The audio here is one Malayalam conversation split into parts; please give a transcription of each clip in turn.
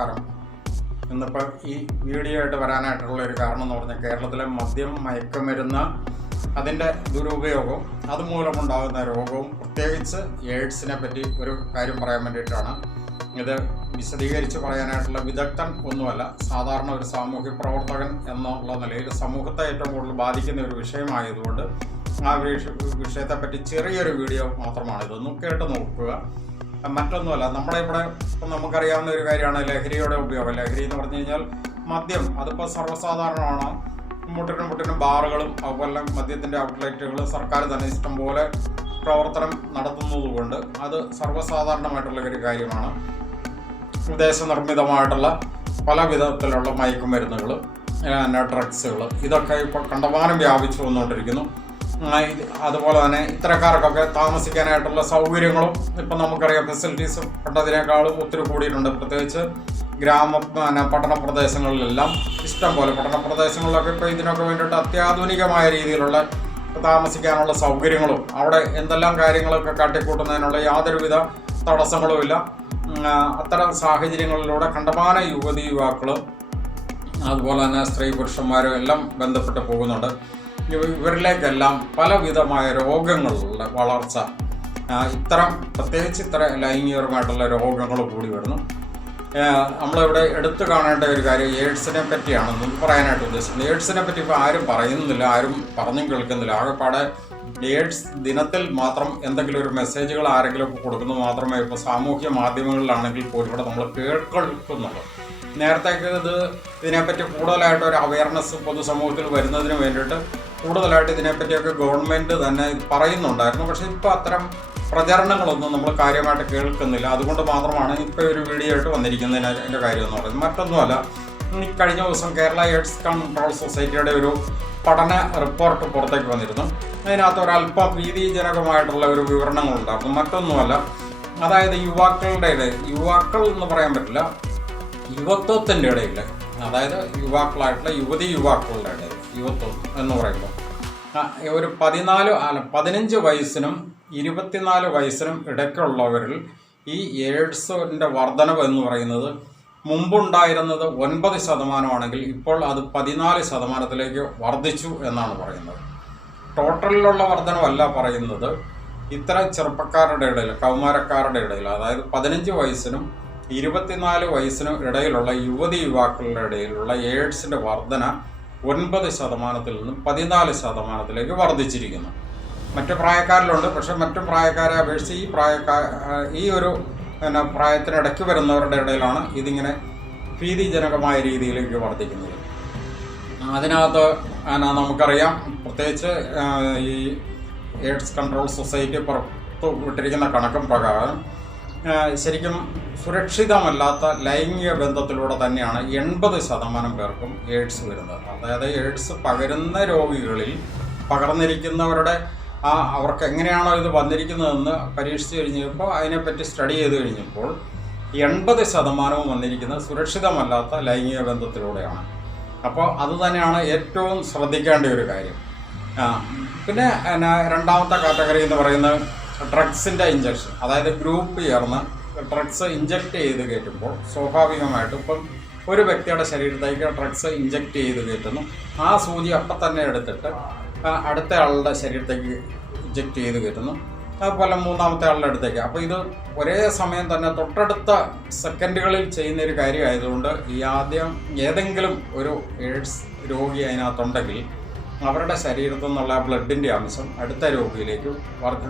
നമസ്കാരം. ഇന്നിപ്പോൾ ഈ വീഡിയോ ആയിട്ട് വരാനായിട്ടുള്ള ഒരു കാരണം എന്ന് പറഞ്ഞാൽ കേരളത്തിലെ മദ്യം മയക്കുമരുന്ന് അതിന്റെ ദുരുപയോഗവും അതുമൂലമുണ്ടാകുന്ന രോഗവും പ്രത്യേകിച്ച് എയ്ഡ്സിനെ പറ്റി ഒരു കാര്യം പറയാൻ വേണ്ടിയിട്ടാണ്. ഇത് വിശദീകരിച്ച് പറയാനായിട്ടുള്ള വിദഗ്ധൻ ഒന്നുമല്ല സാധാരണ ഒരു സാമൂഹ്യ പ്രവർത്തകൻ എന്നുള്ള നിലയിൽ സമൂഹത്തെ ഏറ്റവും കൂടുതൽ ബാധിക്കുന്ന ഒരു വിഷയമായതുകൊണ്ട് ആ വിഷ വിഷയത്തെപ്പറ്റി ചെറിയൊരു വീഡിയോ മാത്രമാണ് ഇതൊന്നും കേട്ട് നോക്കുക. മറ്റൊന്നുമല്ല നമ്മുടെ ഇവിടെ ഇപ്പം നമുക്കറിയാവുന്ന ഒരു കാര്യമാണ് ലഹരിയുടെ ഉപയോഗം. ലഹരി എന്ന് പറഞ്ഞു കഴിഞ്ഞാൽ മദ്യം അതിപ്പോൾ സർവസാധാരണമാണ്. മുട്ടിനും മുട്ടിനും ബാറുകളും അതുപോലെ മദ്യത്തിന്റെ ഔട്ട്ലെറ്റുകൾ സർക്കാർ തന്നെ ഇഷ്ടംപോലെ പ്രവർത്തനം നടത്തുന്നതുകൊണ്ട് അത് സർവസാധാരണമായിട്ടുള്ള ഒരു കാര്യമാണ്. വിദേശ നിർമ്മിതമായിട്ടുള്ള പല വിധത്തിലുള്ള മയക്കുമരുന്നുകൾ ഡ്രഗ്സുകൾ ഇതൊക്കെ ഇപ്പോൾ കണ്ടമാനം വ്യാപിച്ചു വന്നുകൊണ്ടിരിക്കുന്നു. അതുപോലെ തന്നെ ഇത്തരക്കാർക്കൊക്കെ താമസിക്കാനായിട്ടുള്ള സൗകര്യങ്ങളും ഇപ്പം നമുക്കറിയാം ഫെസിലിറ്റീസ് പണ്ടതിനേക്കാളും ഒത്തിരി കൂടിയിട്ടുണ്ട്. പ്രത്യേകിച്ച് ഗ്രാമ പിന്നെ പട്ടണ പ്രദേശങ്ങളിലെല്ലാം ഇഷ്ടം പോലെ പട്ടണ പ്രദേശങ്ങളിലൊക്കെ ഇപ്പോൾ ഇതിനൊക്കെ വേണ്ടിയിട്ട് അത്യാധുനികമായ രീതിയിലുള്ള താമസിക്കാനുള്ള സൗകര്യങ്ങളും അവിടെ എന്തെല്ലാം കാര്യങ്ങളൊക്കെ കാട്ടിക്കൂട്ടുന്നതിനുള്ള യാതൊരുവിധ തടസ്സങ്ങളുമില്ല അത്തരം സാഹചര്യങ്ങളിലൂടെ കണ്ടമാന യുവതി യുവാക്കൾ അതുപോലെ തന്നെ സ്ത്രീ പുരുഷന്മാരും എല്ലാം ബന്ധപ്പെട്ട് പോകുന്നുണ്ട്. ഇവരിലേക്കെല്ലാം പലവിധമായ രോഗങ്ങളുള്ള വളർച്ച. ഇത്തരം പ്രത്യേകിച്ച് ഇത്ര ലൈംഗികപരമായിട്ടുള്ള രോഗങ്ങൾ കൂടി വരുന്നു. നമ്മളിവിടെ എടുത്തു കാണേണ്ട ഒരു കാര്യം എയ്ഡ്സിനെ പറ്റിയാണ് നമുക്ക് പറയാനായിട്ട് ഉദ്ദേശിക്കുന്നത്. എയ്ഡ്സിനെ പറ്റി ഇപ്പോൾ ആരും പറയുന്നില്ല ആരും പറഞ്ഞും കേൾക്കുന്നില്ല. ആകെപ്പാടെ എയ്ഡ്സ് ദിനത്തിൽ മാത്രം എന്തെങ്കിലും ഒരു മെസ്സേജുകൾ ആരെങ്കിലും കൊടുക്കുന്നത് മാത്രമേ ഇപ്പോൾ സാമൂഹ്യ മാധ്യമങ്ങളിലാണെങ്കിൽ പോലും ഇവിടെ നമ്മൾ കേൾക്കുന്നുള്ളൂ. നേരത്തേക്ക് ഇത് ഇതിനെപ്പറ്റി കൂടുതലായിട്ട് ഒരു അവയർനെസ് പൊതുസമൂഹത്തിൽ വരുന്നതിന് വേണ്ടിയിട്ട് കൂടുതലായിട്ട് ഇതിനെപ്പറ്റിയൊക്കെ ഗവൺമെന്റ് തന്നെ പറയുന്നുണ്ടായിരുന്നു. പക്ഷേ ഇപ്പോൾ അത്തരം പ്രചരണങ്ങളൊന്നും നമ്മൾ കാര്യമായിട്ട് കേൾക്കുന്നില്ല. അതുകൊണ്ട് മാത്രമാണ് ഇപ്പോൾ ഒരു വീഡിയോ ആയിട്ട് വന്നിരിക്കുന്നതിന് അതിന്റെ കാര്യം എന്ന് പറയുന്നത്. മറ്റൊന്നുമല്ല കഴിഞ്ഞ ദിവസം കേരള എയ്ഡ്സ് കൺട്രോൾ സൊസൈറ്റിയുടെ ഒരു പഠന റിപ്പോർട്ട് പുറത്തേക്ക് വന്നിരുന്നു. അതിനകത്ത് ഒരല്പ ഭീതിജനകമായിട്ടുള്ള ഒരു വിവരണങ്ങളുണ്ടായിരുന്നു. മറ്റൊന്നുമല്ല അതായത് യുവാക്കളുടെ ഇടയിൽ യുവാക്കൾ എന്ന് പറയാൻ പറ്റില്ല യുവത്വത്തിന്റെ ഇടയിൽ അതായത് യുവാക്കളായിട്ടുള്ള യുവതി യുവാക്കളുടെ ഇടയിൽ യുവത്വം എന്ന് പറയുമ്പോൾ ഒരു പതിനാല് അല്ല പതിനഞ്ച് വയസ്സിനും ഇരുപത്തിനാല് വയസ്സിനും ഇടയ്ക്കുള്ളവരിൽ ഈ എയ്ഡ്സിന്റെ വർധനവ് എന്ന് പറയുന്നത് മുമ്പുണ്ടായിരുന്നത് ഒൻപത് ശതമാനമാണെങ്കിൽ ഇപ്പോൾ അത് പതിനാല് ശതമാനത്തിലേക്ക് വർദ്ധിച്ചു എന്നാണ് പറയുന്നത്. ടോട്ടലിലുള്ള വർധനവല്ല പറയുന്നത്. ഇത്ര ചെറുപ്പക്കാരുടെ ഇടയിൽ കൗമാരക്കാരുടെ ഇടയിൽ അതായത് പതിനഞ്ച് വയസ്സിനും ഇരുപത്തിനാല് വയസ്സിനും ഇടയിലുള്ള യുവതി യുവാക്കളുടെ ഇടയിലുള്ള എയ്ഡ്സിന്റെ വർധന ഒൻപത് ശതമാനത്തിൽ നിന്നും പതിനാല് ശതമാനത്തിലേക്ക് വർദ്ധിച്ചിരിക്കുന്നു. മറ്റു പ്രായക്കാരിലുണ്ട് പക്ഷെ മറ്റു പ്രായക്കാരെ അപേക്ഷിച്ച് ഈ പ്രായക്കാർ ഈ ഒരു പിന്നെ പ്രായത്തിനിടയ്ക്ക് വരുന്നവരുടെ ഇടയിലാണ് ഇതിങ്ങനെ ഭീതിജനകമായ രീതിയിലേക്ക് വർദ്ധിക്കുന്നത്. അതിനകത്ത് നമുക്കറിയാം പ്രത്യേകിച്ച് ഈ എയ്ഡ്സ് കൺട്രോൾ സൊസൈറ്റി പുറത്തു വിട്ടിരിക്കുന്ന കണക്കും പ്രകാരം ശരിക്കും സുരക്ഷിതമല്ലാത്ത ലൈംഗിക ബന്ധത്തിലൂടെ തന്നെയാണ് എൺപത് ശതമാനം പേർക്കും എയ്ഡ്സ് വരുന്നത്. അതായത് എയ്ഡ്സ് പകരുന്ന രോഗികളിൽ പകർന്നിരിക്കുന്നവരുടെ ആ അവർക്ക് എങ്ങനെയാണോ ഇത് വന്നിരിക്കുന്നതെന്ന് പരീക്ഷിച്ച് കഴിഞ്ഞപ്പോൾ അതിനെപ്പറ്റി സ്റ്റഡി ചെയ്ത് കഴിഞ്ഞപ്പോൾ എൺപത് ശതമാനവും വന്നിരിക്കുന്നത് സുരക്ഷിതമല്ലാത്ത ലൈംഗിക ബന്ധത്തിലൂടെയാണ്. അപ്പോൾ അത് തന്നെയാണ് ഏറ്റവും ശ്രദ്ധിക്കേണ്ട ഒരു കാര്യം. പിന്നെ രണ്ടാമത്തെ കാറ്റഗറി എന്ന് പറയുന്നത് ഡ്രഗ്സിന്റെ ഇഞ്ചക്ഷൻ അതായത് ഗ്രൂപ്പ് ചേർന്ന് ഡ്രഗ്സ് ഇഞ്ചക്ട് ചെയ്ത് കയറ്റുമ്പോൾ സ്വാഭാവികമായിട്ടും ഇപ്പം ഒരു വ്യക്തിയുടെ ശരീരത്തേക്ക് ഡ്രഗ്സ് ഇഞ്ചക്ട് ചെയ്ത് കയറ്റുന്നു ആ സൂചി അപ്പം തന്നെ എടുത്തിട്ട് അടുത്ത ആളുടെ ശരീരത്തേക്ക് ഇഞ്ചക്ട് ചെയ്ത് കയറ്റുന്നു അതുപോലെ മൂന്നാമത്തെ ആളുടെ അടുത്തേക്ക്. അപ്പോൾ ഇത് ഒരേ സമയം തന്നെ തൊട്ടടുത്ത സെക്കൻഡുകളിൽ ചെയ്യുന്ന ഒരു കാര്യമായതുകൊണ്ട് ഈ ആദ്യം ഏതെങ്കിലും ഒരു എയ്ഡ്സ് രോഗി അതിനകത്തുണ്ടെങ്കിൽ അവരുടെ ശരീരത്തു നിന്നുള്ള ബ്ലഡിന്റെ അംശം അടുത്ത രോഗിയിലേക്ക് വർദ്ധ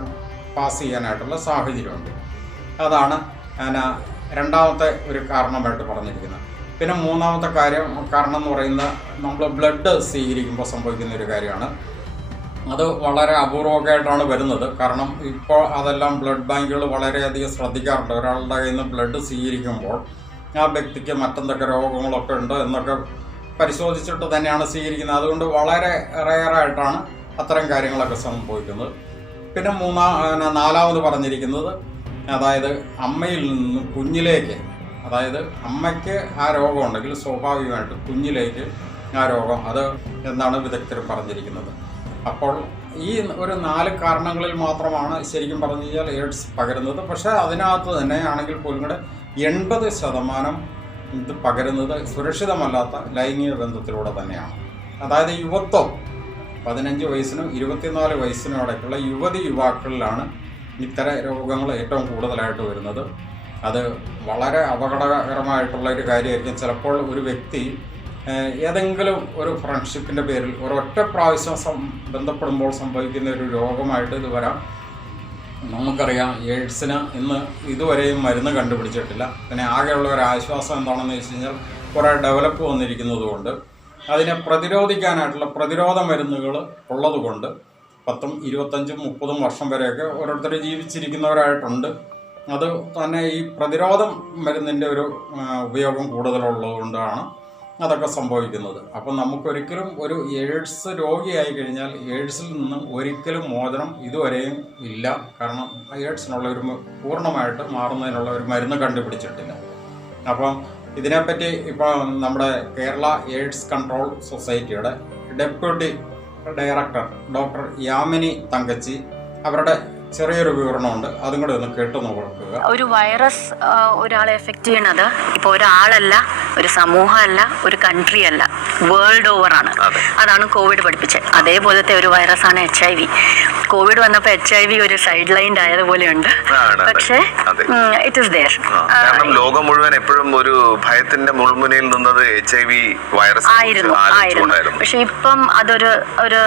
പാസ് ചെയ്യാനായിട്ടുള്ള സാഹചര്യമുണ്ട്. അതാണ് എന്നാ രണ്ടാമത്തെ ഒരു കാരണമായിട്ട് പറഞ്ഞിരിക്കുന്നത്. പിന്നെ മൂന്നാമത്തെ കാര്യം കാരണം എന്ന് പറയുന്നത് നമ്മൾ ബ്ലഡ് സ്വീകരിക്കുമ്പോൾ സംഭവിക്കുന്ന ഒരു കാര്യമാണ്. അത് വളരെ അപൂർവമൊക്കെ ആയിട്ടാണ് വരുന്നത്. കാരണം ഇപ്പോൾ അതെല്ലാം ബ്ലഡ് ബാങ്കുകൾ വളരെയധികം ശ്രദ്ധിക്കാറുണ്ട്. ഒരാളുടെ കയ്യിൽ നിന്ന് ബ്ലഡ് സ്വീകരിക്കുമ്പോൾ ആ വ്യക്തിക്ക് മറ്റെന്തൊക്കെ രോഗങ്ങളൊക്കെ ഉണ്ട് എന്നൊക്കെ പരിശോധിച്ചിട്ട് തന്നെയാണ് സ്വീകരിക്കുന്നത്. അതുകൊണ്ട് വളരെ റെയറായിട്ടാണ് അത്തരം കാര്യങ്ങളൊക്കെ സംഭവിക്കുന്നത്. പിന്നെ മൂന്നാ നാലാമത് പറഞ്ഞിരിക്കുന്നത് അതായത് അമ്മയിൽ നിന്ന് കുഞ്ഞിലേക്ക് അതായത് അമ്മയ്ക്ക് ആ രോഗമുണ്ടെങ്കിൽ സ്വാഭാവികമായിട്ട് കുഞ്ഞിലേക്ക് ആ രോഗം അത് എന്താണ് വിദഗ്ധർ പറഞ്ഞിരിക്കുന്നത്. അപ്പോൾ ഈ ഒരു നാല് കാരണങ്ങളിൽ മാത്രമാണ് ശരിക്കും പറഞ്ഞു കഴിഞ്ഞാൽ എയ്ഡ്സ് പകരുന്നത്. പക്ഷേ അതിനകത്ത് തന്നെ ആണെങ്കിൽ പോലും കൂടെ എൺപത് ശതമാനം ഇത് പകരുന്നത് സുരക്ഷിതമല്ലാത്ത ലൈംഗിക ബന്ധത്തിലൂടെ തന്നെയാണ്. അതായത് യുവത്വം പതിനഞ്ച് വയസ്സിനും ഇരുപത്തിനാല് വയസ്സിനും ഇടയ്ക്കുള്ള യുവതി യുവാക്കളിലാണ് ഇത്തരം രോഗങ്ങൾ ഏറ്റവും കൂടുതലായിട്ട് വരുന്നത്. അത് വളരെ അപകടകരമായിട്ടുള്ള ഒരു കാര്യമായിരിക്കും. ചിലപ്പോൾ ഒരു വ്യക്തി ഏതെങ്കിലും ഒരു ഫ്രണ്ട്ഷിപ്പിന്റെ പേരിൽ ഒരൊറ്റ പ്രാവശ്യം ബന്ധപ്പെടുമ്പോൾ സംഭവിക്കുന്ന ഒരു രോഗമായിട്ട് ഇത് വരാം. നമുക്കറിയാം എയ്ഡ്സിന് ഇന്ന് ഇതുവരെയും മരുന്ന് കണ്ടുപിടിച്ചിട്ടില്ല. പിന്നെ ആകെയുള്ള ഒരു ആശ്വാസം എന്താണെന്ന് വെച്ച് കഴിഞ്ഞാൽ കുറേ ഡെവലപ്പ് വന്നിരിക്കുന്നത് കൊണ്ട് അതിനെ പ്രതിരോധിക്കാനായിട്ടുള്ള പ്രതിരോധ മരുന്നുകൾ ഉള്ളതുകൊണ്ട് പത്തും ഇരുപത്തഞ്ചും മുപ്പതും വർഷം വരെയൊക്കെ ഓരോരുത്തർ ജീവിച്ചിരിക്കുന്നവരായിട്ടുണ്ട്. അത് തന്നെ ഈ പ്രതിരോധം മരുന്നിന്റെ ഒരു ഉപയോഗം കൂടുതലുള്ളത് കൊണ്ടാണ് അതൊക്കെ സംഭവിക്കുന്നത്. അപ്പം നമുക്കൊരിക്കലും ഒരു എയ്ഡ്സ് രോഗിയായി കഴിഞ്ഞാൽ എയ്ഡ്സിൽ നിന്ന് ഒരിക്കലും മോചനം ഇതുവരെയും ഇല്ല. കാരണം എയ്ഡ്സിനുള്ള ഒരു പൂർണമായിട്ട് മാറുന്നതിനുള്ള ഒരു മരുന്ന് കണ്ടുപിടിച്ചിട്ടില്ല. അപ്പം ഇതിനെപ്പറ്റി ഇപ്പോൾ നമ്മുടെ കേരള എയ്ഡ്സ് കൺട്രോൾ സൊസൈറ്റിയുടെ deputy director doctor Yamini Thankachi അവരുടെ ചെറിയൊരു വിവരണമുണ്ട്. അതും കൂടെ ഒന്ന് കേട്ടു നോക്കുക ഒരു വൈറസ് ഒരാളെ എഫക്റ്റ് ചെയ്യണത് ഇപ്പോൾ ഒരാളല്ല ഒരു സമൂഹമല്ല ഒരു കൺട്രി അല്ല വേൾഡ് ഓവർ ആണ് അതാണ് കോവിഡ് പഠിപ്പിച്ചത് അതേപോലത്തെ ഒരു വൈറസ് ആണ് എച്ച് ഐ വി കോവിഡ് വന്നപ്പോൾ എച്ച് ഐ വി ഒരു സൈഡ് ലൈൻ ആയതുപോലെയുണ്ട്. പക്ഷേ ഇറ്റ് ഇസ് ദയർ കാരണം ലോകം മുഴുവൻ എപ്പോഴും ഒരു ഭയത്തിന്റെ മുൾമുനയിൽ നിന്നത് എച്ച് ഐ വി വൈറസ് ആയിരുന്നു ആയിരുന്നു. പക്ഷെ ഇപ്പം അതൊരു ഒരു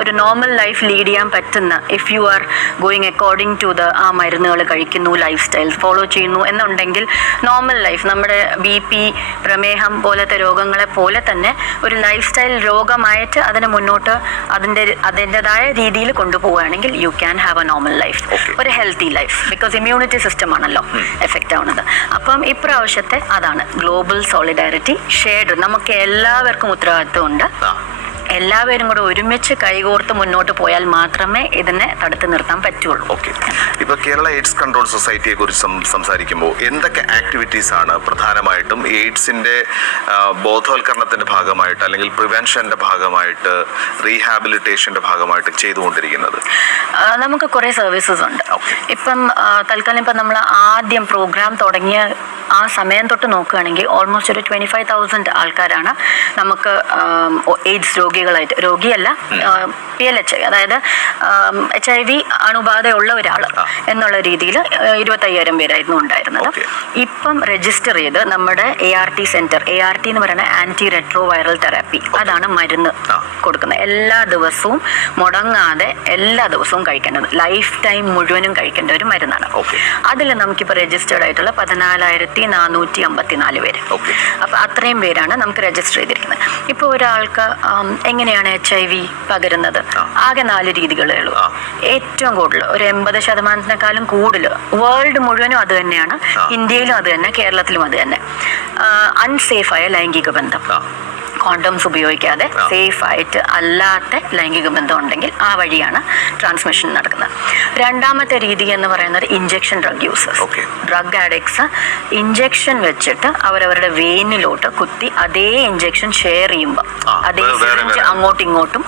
ഒരു നോർമൽ ലൈഫ് ലീഡ് ചെയ്യാൻ പറ്റുന്ന if you are going according to the ആ മരുന്നുകൾ കഴിക്കുന്നു ലൈഫ് സ്റ്റൈൽ ഫോളോ ചെയ്യുന്നു എന്നുണ്ടെങ്കിൽ നോർമൽ ലൈഫ് നമ്മുടെ ബി പി പ്രമേഹം പോലത്തെ രോഗങ്ങളെ പോലെ തന്നെ ഒരു ലൈഫ് സ്റ്റൈൽ രോഗമായിട്ട് അതിനെ മുന്നോട്ട് അതിന്റെ അതിന്റെതായ രീതിയിൽ കൊണ്ടുപോവുകയാണെങ്കിൽ you can have a normal life ഒരു healthy life because immunity system ആണല്ലോ എഫക്റ്റ് ആവുന്നത്. അപ്പം ഇപ്രാവശ്യത്തെ അതാണ് ഗ്ലോബൽ സോളിഡാരിറ്റി ഷെയർഡ് നമുക്ക് എല്ലാവർക്കും ഉത്തരവാദിത്വമുണ്ട്. എല്ലാവരും കൂടെ ഒരുമിച്ച് കൈകോർത്ത് മുന്നോട്ട് പോയാൽ മാത്രമേ ഇതിനെ തടുത്തു നിർത്താൻ പറ്റുള്ളൂ. ഓക്കെ. ഇപ്പൊ കേരള എയ്ഡ്സ് കൺട്രോൾ സൊസൈറ്റിയെ കുറിച്ച് സംസാരിക്കുമ്പോൾ എന്തൊക്കെ ആക്ടിവിറ്റീസ് ആണ് പ്രധാനമായിട്ടും എയ്ഡ്സിന്റെ ബോധവൽക്കരണത്തിന്റെ ഭാഗമായിട്ട് അല്ലെങ്കിൽ പ്രിവെൻഷന്റെ ഭാഗമായിട്ട് റീഹാബിലിറ്റേഷന്റെ ഭാഗമായിട്ട് ചെയ്തുകൊണ്ടിരിക്കുന്നത്? നമുക്ക് കുറെ സർവീസസ് ഉണ്ട്. ഇപ്പം തൽക്കാലം ഇപ്പം നമ്മൾ ആദ്യം പ്രോഗ്രാം തുടങ്ങിയ ആ സമയം തൊട്ട് നോക്കുകയാണെങ്കിൽ ഓൾമോസ്റ്റ് ഒരു ട്വന്റി ഫൈവ് തൗസൻഡ് ആൾക്കാരാണ് നമുക്ക് എയ്ഡ്സ് രോഗികളായിട്ട് രോഗിയല്ല പി എൽ എച്ച് ഐ അതായത് എച്ച് ഐ വി അണുബാധയുള്ള ഒരാൾ എന്നുള്ള രീതിയിൽ ഇരുപത്തയ്യായിരം പേരായിരുന്നു ഉണ്ടായിരുന്നത്. ഇപ്പം രജിസ്റ്റർ ചെയ്ത് നമ്മുടെ A R T centre A R T എന്ന് പറയുന്ന ആന്റി റെട്രോ വൈറൽ തെറാപ്പി അതാണ് മരുന്ന് കൊടുക്കുന്നത്. എല്ലാ ദിവസവും മുടങ്ങാതെ എല്ലാ ദിവസവും കഴിക്കേണ്ടത് ലൈഫ് ടൈം മുഴുവനും കഴിക്കേണ്ട ഒരു മരുന്നാണ്. അതിൽ നമുക്കിപ്പോൾ രജിസ്റ്റേർഡ് ആയിട്ടുള്ള പതിനാലായിരത്തി നാനൂറ്റി അമ്പത്തിനാല് പേര്. അപ്പോൾ അത്രയും പേരാണ് നമുക്ക് രജിസ്റ്റർ ചെയ്തിരിക്കുന്നത്. ഇപ്പോൾ ഒരാൾക്ക് എങ്ങനെയാണ് എച്ച് ഐ വി പകരുന്നത്? ആകെ നാല് രീതികളേ ഉള്ളൂ. ഏറ്റവും കൂടുതൽ ഒരു എൺപത് ശതമാനത്തിനേക്കാളും കൂടുതൽ വേൾഡ് മുഴുവനും അത് തന്നെയാണ്. ഇന്ത്യയിലും അത് തന്നെ കേരളത്തിലും അത് തന്നെ. അൺസേഫായ ലൈംഗിക ബന്ധം. കോണ്ടംസ് ഉപയോഗിക്കാതെ സേഫ് ആയിട്ട് അല്ലാത്ത ലൈംഗിക ബന്ധം ഉണ്ടെങ്കിൽ ആ വഴിയാണ് ട്രാൻസ്മിഷൻ നടക്കുന്നത്. രണ്ടാമത്തെ രീതി എന്ന് പറയുന്നത് injection drug users. Drug addicts injection വെച്ചിട്ട് അവരവരുടെ വെയിനിലോട്ട് കുത്തി അതേ ഇഞ്ചക്ഷൻ ഷെയർ ചെയ്യുമ്പോൾ അതേ സിറിഞ്ച് അങ്ങോട്ടും ഇങ്ങോട്ടും.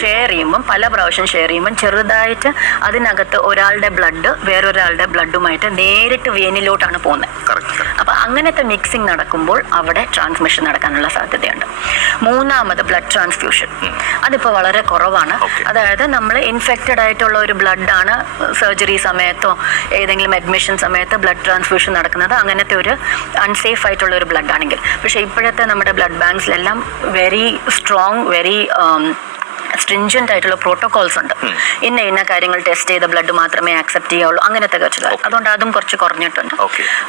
ഷെയർ ചെയ്യുമ്പം. പല പ്രാവശ്യം ഷെയർ ചെയ്യുമ്പം ചെറുതായിട്ട് അതിനകത്ത് ഒരാളുടെ ബ്ലഡ് വേറൊരാളുടെ ബ്ലഡുമായിട്ട് നേരിട്ട് വെയിനിലോട്ടാണ് പോകുന്നത്. അപ്പൊ അങ്ങനത്തെ മിക്സിംഗ് നടക്കുമ്പോൾ അവിടെ ട്രാൻസ്മിഷൻ നടക്കാനുള്ള സാധ്യതയുണ്ട്. മൂന്നാമത് ബ്ലഡ് ട്രാൻസ്ഫ്യൂഷൻ അതിപ്പോൾ വളരെ കുറവാണ്. അതായത് നമ്മൾ ഇൻഫെക്റ്റഡ് ആയിട്ടുള്ള ഒരു ബ്ലഡ് ആണ് സർജറി സമയത്തോ ഏതെങ്കിലും അഡ്മിഷൻ സമയത്ത് ബ്ലഡ് ട്രാൻസ്ഫ്യൂഷൻ നടക്കുന്നത്. അങ്ങനത്തെ ഒരു അൺസേഫ് ആയിട്ടുള്ള ഒരു ബ്ലഡ് ആണെങ്കിൽ. പക്ഷേ ഇപ്പോഴത്തെ നമ്മുടെ ബ്ലഡ് ബാങ്ക്സിലെല്ലാം വെരി സ്ട്രോങ് വെരി സ്ട്രിഞ്ചന്റ് ആയിട്ടുള്ള പ്രോട്ടോകോൾസ് ഉണ്ട്. ഇന്ന ഇന്ന കാര്യങ്ങൾ ടെസ്റ്റ് ചെയ്ത ബ്ലഡ് മാത്രമേ ആക്സെപ്റ്റ് ചെയ്യാവുള്ളൂ. അങ്ങനത്തെ കുറച്ച്. അതുകൊണ്ട് അതും കുറച്ച് കുറഞ്ഞിട്ടുണ്ട്.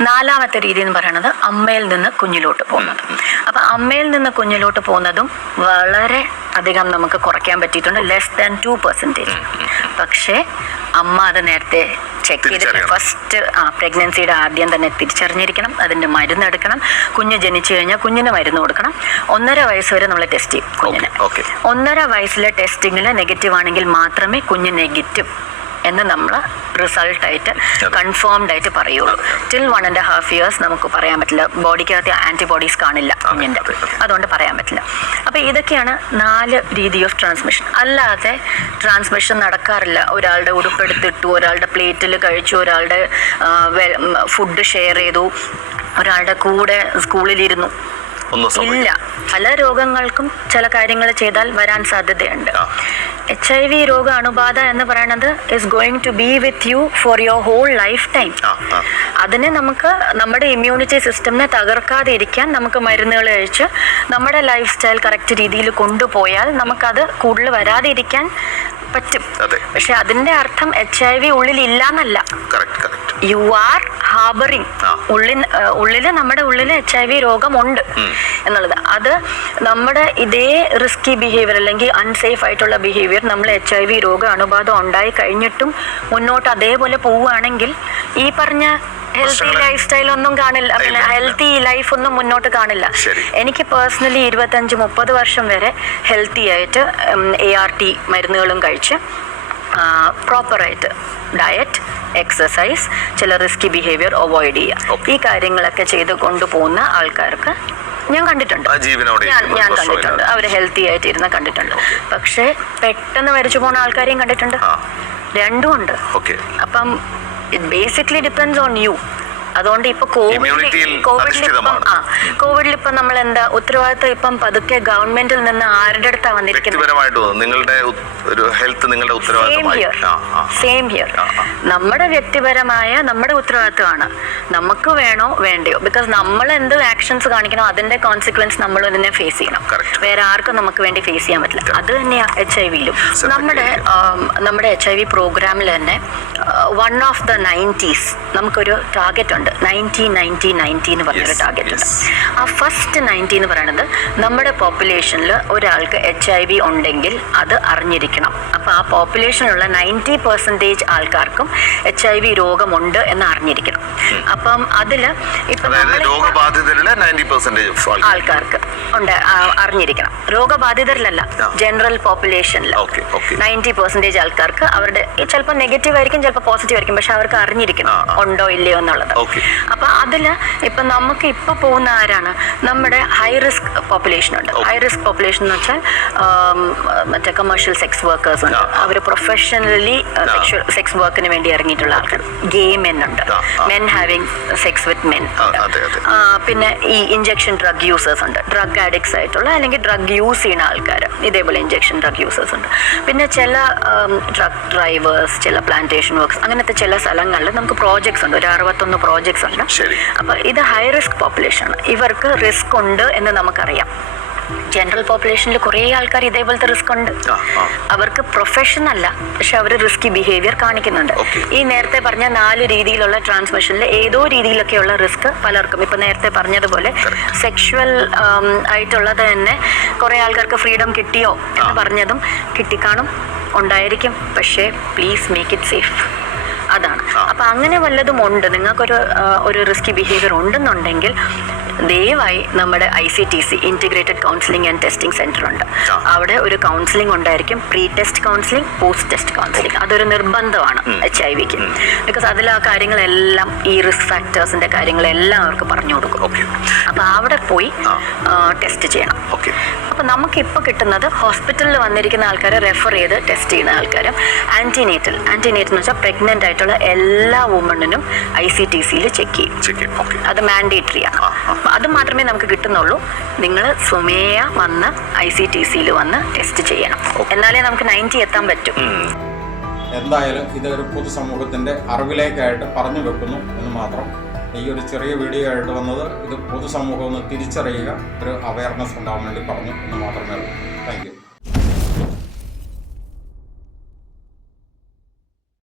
നാലാമത്തെ രീതി എന്ന് പറയുന്നത് അമ്മയിൽ നിന്ന് കുഞ്ഞിലോട്ട് പോകുന്നത്. അപ്പൊ അമ്മയിൽ നിന്ന് കുഞ്ഞിലോട്ട് പോകുന്നതും വളരെ അധികം നമുക്ക് കുറയ്ക്കാൻ പറ്റിയിട്ടുണ്ട്. ലെസ് ദാൻ ടു പെർസെന്റേജ് പക്ഷേ അമ്മ അത് നേരത്തെ ചെക്ക് ചെയ്തിട്ട് ഫസ്റ്റ് ആ പ്രഗ്നൻസിയുടെ ആദ്യം തന്നെ തിരിച്ചറിഞ്ഞിരിക്കണം. അതിന്റെ മരുന്ന് എടുക്കണം. കുഞ്ഞ് ജനിച്ചു കഴിഞ്ഞാൽ കുഞ്ഞിന് മരുന്ന് കൊടുക്കണം. ഒന്നര വയസ്സ് വരെ നമ്മൾ ടെസ്റ്റ് ചെയ്യും കുഞ്ഞിന്. ഒന്നര വയസ്സിലെ ടെസ്റ്റിങ്ങിൽ നെഗറ്റീവ് ആണെങ്കിൽ മാത്രമേ കുഞ്ഞ് നെഗറ്റീവ് എന്ന് നമ്മൾ റിസൾട്ടായിട്ട് കൺഫേംഡ് ആയിട്ട് പറയുള്ളൂ. Till one and half years നമുക്ക് പറയാൻ പറ്റില്ല. ബോഡിക്കകത്ത് ആന്റിബോഡീസ് കാണില്ല കുഞ്ഞിന്റെ അതെ, അതെ. അതുകൊണ്ട് പറയാൻ പറ്റില്ല. അപ്പോൾ ഇതൊക്കെയാണ് നാല് രീതി ഓഫ് ട്രാൻസ്മിഷൻ അല്ലാതെ ട്രാൻസ്മിഷൻ നടക്കാറില്ല. ഒരാളുടെ ഉടുപ്പെടുത്തിട്ടു ഒരാളുടെ പ്ലേറ്റിൽ കഴിച്ചു ഒരാളുടെ ഫുഡ് ഷെയർ ചെയ്തു ഒരാളുടെ കൂടെ സ്കൂളിലിരുന്നു ഒന്നും ഇല്ല. പല രോഗങ്ങൾക്കും ചില കാര്യങ്ങൾ ചെയ്താൽ വരാൻ സാധ്യതയുണ്ട്. എച്ച് ഐ വി രോഗ അണുബാധ എന്ന് പറയുന്നത് is going to be with you for your whole life time അതിനെ നമുക്ക് നമ്മുടെ ഇമ്മ്യൂണിറ്റി സിസ്റ്റമിനെ തകർക്കാതെ ഇരിക്കാൻ നമുക്ക് മരുന്നുകൾ കഴിച്ച് നമ്മുടെ ലൈഫ് സ്റ്റൈൽ കറക്റ്റ് രീതിയിൽ കൊണ്ടുപോയാൽ നമുക്കത് കൂടുതൽ വരാതെ ഇരിക്കാൻ പറ്റും. പക്ഷെ അതിന്റെ അർത്ഥം എച്ച് ഐ വി ഉള്ളിൽ ഇല്ലാന്നല്ല. യു ആർ ഹാബറിങ് ഉള്ളിൽ ഉള്ളിൽ നമ്മുടെ ഉള്ളിൽ എച്ച് ഐ വി രോഗമുണ്ട് എന്നുള്ളത്. അത് നമ്മുടെ ഇതേ റിസ്കി ബിഹേവിയർ അല്ലെങ്കിൽ അൺസേഫ് ആയിട്ടുള്ള ബിഹേവിയർ നമ്മൾ എച്ച് ഐ വി രോഗ അണുബാധ ഉണ്ടായി കഴിഞ്ഞിട്ടും മുന്നോട്ട് അതേപോലെ പോവുകയാണെങ്കിൽ ഈ പറഞ്ഞ ഹെൽത്തി ലൈഫ് സ്റ്റൈൽ ഒന്നും കാണില്ല. പിന്നെ. ഹെൽത്തി ലൈഫ് ഒന്നും മുന്നോട്ട് കാണില്ല. എനിക്ക് പേഴ്സണലി ഇരുപത്തഞ്ച് മുപ്പത് വർഷം വരെ ഹെൽത്തി ആയിട്ട് എ ആർ ടി മരുന്നുകളും കഴിച്ച് പ്രോപ്പറായിട്ട് ഡയറ്റ് എക്സസൈസ് ചില റിസ്കി ബിഹേവിയർ അവോയ്ഡ് ചെയ്യുക. ഈ കാര്യങ്ങളൊക്കെ ചെയ്ത് കൊണ്ടുപോകുന്ന ആൾക്കാർക്ക് ഞാൻ കണ്ടിട്ടുണ്ട്. ഞാൻ ഞാൻ. കണ്ടിട്ടുണ്ട്. അവർ ഹെൽത്തി ആയിട്ട് ഇരുന്ന് കണ്ടിട്ടുണ്ട് പക്ഷേ പെട്ടെന്ന് മരിച്ചു പോകുന്ന ആൾക്കാരെയും കണ്ടിട്ടുണ്ട്. രണ്ടും ഉണ്ട്. അപ്പം it basically depends on you അതുകൊണ്ട് ഇപ്പൊ കോവിഡിൽ കോവിഡിൽ ഇപ്പം ആ കോവിഡിൽ ഇപ്പം നമ്മൾ എന്താ ഉത്തരവാദിത്വം ഇപ്പം പതുക്കെ ഗവൺമെന്റിൽ നിന്ന് ആരുടെ അടുത്താ വന്നിരിക്കുന്നത്? നിങ്ങളുടെ ഒരു ഹെൽത്ത് നിങ്ങളുടെ സെയിം ഹിയർ. നമ്മുടെ വ്യക്തിപരമായ നമ്മുടെ ഉത്തരവാദിത്വമാണ്. നമുക്ക് വേണോ വേണ്ടയോ? ബിക്കോസ് നമ്മൾ എന്ത് ആക്ഷൻസ് കാണിക്കണോ അതിന്റെ കോൺസിക്വൻസ് നമ്മൾ ഇതിനെ ഫേസ് ചെയ്യണം. വേറെ ആർക്കും നമുക്ക് വേണ്ടി ഫേസ് ചെയ്യാൻ പറ്റില്ല. അത് തന്നെയാണ് എച്ച് ഐ വിയിലും നമ്മുടെ നമ്മുടെ എച്ച് ഐ വി പ്രോഗ്രാമിൽ തന്നെ വൺ ഓഫ് ദ നയന്റീസ് നമുക്കൊരു ടാർഗറ്റ് ഉണ്ട്. നയന്റി നയന്റി നയന്റി എന്ന് പറഞ്ഞൊരു ടാർഗറ്റ് ഉണ്ട്. ആ ഫസ്റ്റ് നയന്റി എന്ന് പറയുന്നത് നമ്മുടെ പോപ്പുലേഷനിൽ ഒരാൾക്ക് എച്ച് ഐ വി ഉണ്ടെങ്കിൽ അത് അറിഞ്ഞിരിക്കണം. അപ്പോൾ ആ പോപ്പുലേഷനിലുള്ള നയന്റി പെർസെന്റേജ് ആൾക്കാർക്കും എച്ച് ഐ വി രോഗമുണ്ട് എന്ന് അറിഞ്ഞിരിക്കണം. അപ്പം അതിൽ ഇപ്പം ആൾക്കാർക്ക് ഉണ്ട് അറിഞ്ഞിരിക്കണം. രോഗബാധിതരിലല്ല ജനറൽ പോപ്പുലേഷനിൽ. നയന്റി പെർസെന്റേജ് ആൾക്കാർക്ക് അവരുടെ ചിലപ്പോൾ നെഗറ്റീവ് ആയിരിക്കും ചിലപ്പോൾ പോസിറ്റീവ് ആയിരിക്കും പക്ഷെ അവർക്ക് അറിഞ്ഞിരിക്കണം. ഉണ്ടോ ഇല്ലയോ എന്നുള്ളത്. അപ്പൊ അതിൽ ഇപ്പൊ നമുക്ക് ഇപ്പൊ പോകുന്ന ആരാണ്? നമ്മുടെ ഹൈ റിസ്ക് പോപ്പുലേഷൻ ഉണ്ട്. ഹൈ റിസ്ക് പോപ്പുലേഷൻ എന്ന് വെച്ചാൽ മറ്റേ കമേഴ്ഷ്യൽ സെക്സ് വർക്കേഴ്സ് ഉണ്ട്. അവർ പ്രൊഫഷണലി സെക്ഷൽ സെക്സ് വർക്കിന് വേണ്ടി ഇറങ്ങിയിട്ടുള്ള ആൾക്കാർ. ഗേ മെൻ ഉണ്ട്. Men having sex with men. പിന്നെ ഈ ഇഞ്ചക്ഷൻ ഡ്രഗ് യൂസേഴ്സ് ഉണ്ട്. ഡ്രഗ് അഡിക്ട്സ് ആയിട്ടുള്ള അല്ലെങ്കിൽ ഡ്രഗ് യൂസ് ചെയ്യുന്ന ആൾക്കാർ ഇതേപോലെ ഇഞ്ചക്ഷൻ ഡ്രഗ് യൂസേഴ്സ് ഉണ്ട്. പിന്നെ ചില ഡ്രഗ് ഡ്രൈവേഴ്സ് ചില പ്ലാന്റേഷൻ വർക്ക്സ് അങ്ങനത്തെ ചില സ്ഥലങ്ങളിൽ നമുക്ക് പ്രോജക്ട്സ് ഉണ്ട്. ഒരു അറുപത്തൊന്ന് പ്രോജക്ട്സ് ഉണ്ട്. ശരി. അപ്പോൾ ഇത് ഹൈ റിസ്ക് പോപ്പുലേഷൻ ആണ് ഇവർക്ക് റിസ്ക് ഉണ്ട് എന്ന് നമുക്കറിയാം. ജനറൽ പോപ്പുലേഷനിൽ കുറേ ആൾക്കാർ ഇതേപോലത്തെ റിസ്ക് ഉണ്ട്. അവർക്ക് പ്രൊഫഷൻ അല്ല പക്ഷെ അവർ റിസ്കി ബിഹേവിയർ കാണിക്കുന്നുണ്ട്. ഈ നേരത്തെ പറഞ്ഞ നാല് രീതിയിലുള്ള ട്രാൻസ്മിഷനിൽ ഏതോ രീതിയിലൊക്കെയുള്ള റിസ്ക് പലർക്കും. ഇപ്പൊ നേരത്തെ പറഞ്ഞതുപോലെ. സെക്ഷുവൽ ആയിട്ടുള്ളത് തന്നെ കുറെ ആൾക്കാർക്ക് ഫ്രീഡം കിട്ടിയോ എന്ന് പറഞ്ഞതും കിട്ടിക്കാണും ഉണ്ടായിരിക്കും. പക്ഷേ പ്ലീസ് മേക്ക് ഇറ്റ് സേഫ് അതാണ്. അപ്പൊ അങ്ങനെ വല്ലതും ഉണ്ട് നിങ്ങൾക്കൊരു ഒരു റിസ്കി ബിഹേവിയർ ഉണ്ടെന്നുണ്ടെങ്കിൽ ദയവായി നമ്മുടെ I C T C integrated counselling and testing centre ഉണ്ട്. അവിടെ ഒരു കൗൺസിലിംഗ് ഉണ്ടായിരിക്കും. Pre test counselling post test counselling അതൊരു നിർബന്ധമാണ് എച്ച് ഐ വിക്ക് ബിക്കോസ് അതിൽ ആ കാര്യങ്ങളെല്ലാം ഈ റിസ്ക് ഫാക്ടേഴ്സിന്റെ കാര്യങ്ങളെല്ലാം അവർക്ക് പറഞ്ഞു കൊടുക്കും. അപ്പോൾ അപ്പൊ അവിടെ പോയി ടെസ്റ്റ് ചെയ്യണം. ഓക്കെ നമുക്ക് നമുക്കിപ്പോൾ കിട്ടുന്നത് ഹോസ്പിറ്റലിൽ വന്നിരിക്കുന്ന ആൾക്കാരെ റെഫർ ചെയ്ത് ടെസ്റ്റ് ചെയ്യുന്ന ആൾക്കാരും ആന്റിനേറ്റൽ ആന്റിനേറ്റൽ എന്ന് വെച്ചാൽ പ്രഗ്നന്റ് ആയിട്ടുള്ള എല്ലാ വുമണിനും ഐ സി ടി സിയിൽ ചെക്ക് ചെയ്യും. അത് മാൻഡേറ്ററി ആണ്. അപ്പൊ അത് മാത്രമേ നമുക്ക് കിട്ടുന്നുള്ളൂ. നിങ്ങൾ സ്വമേയ വന്ന് ഐ സി ടി സിയിൽ വന്ന് ടെസ്റ്റ് ചെയ്യണം. എന്നാലേ നമുക്ക് നയന്റി എത്താൻ പറ്റും. എന്തായാലും ഇതൊരു പൊതുസമൂഹത്തിന്റെ അറിവിലേക്കായിട്ട് പറഞ്ഞു വെക്കുന്നു എന്ന് മാത്രം. ഈ ഒരു ചെറിയ വീഡിയോ ആയിട്ട് വന്നത് ഇത് പൊതുസമൂഹം ഒന്ന് തിരിച്ചറിയുക. ഒരു അവയർനെസ് ഉണ്ടാവാൻ വേണ്ടി പറഞ്ഞു എന്ന് മാത്രമേ ഉള്ളൂ. Thank you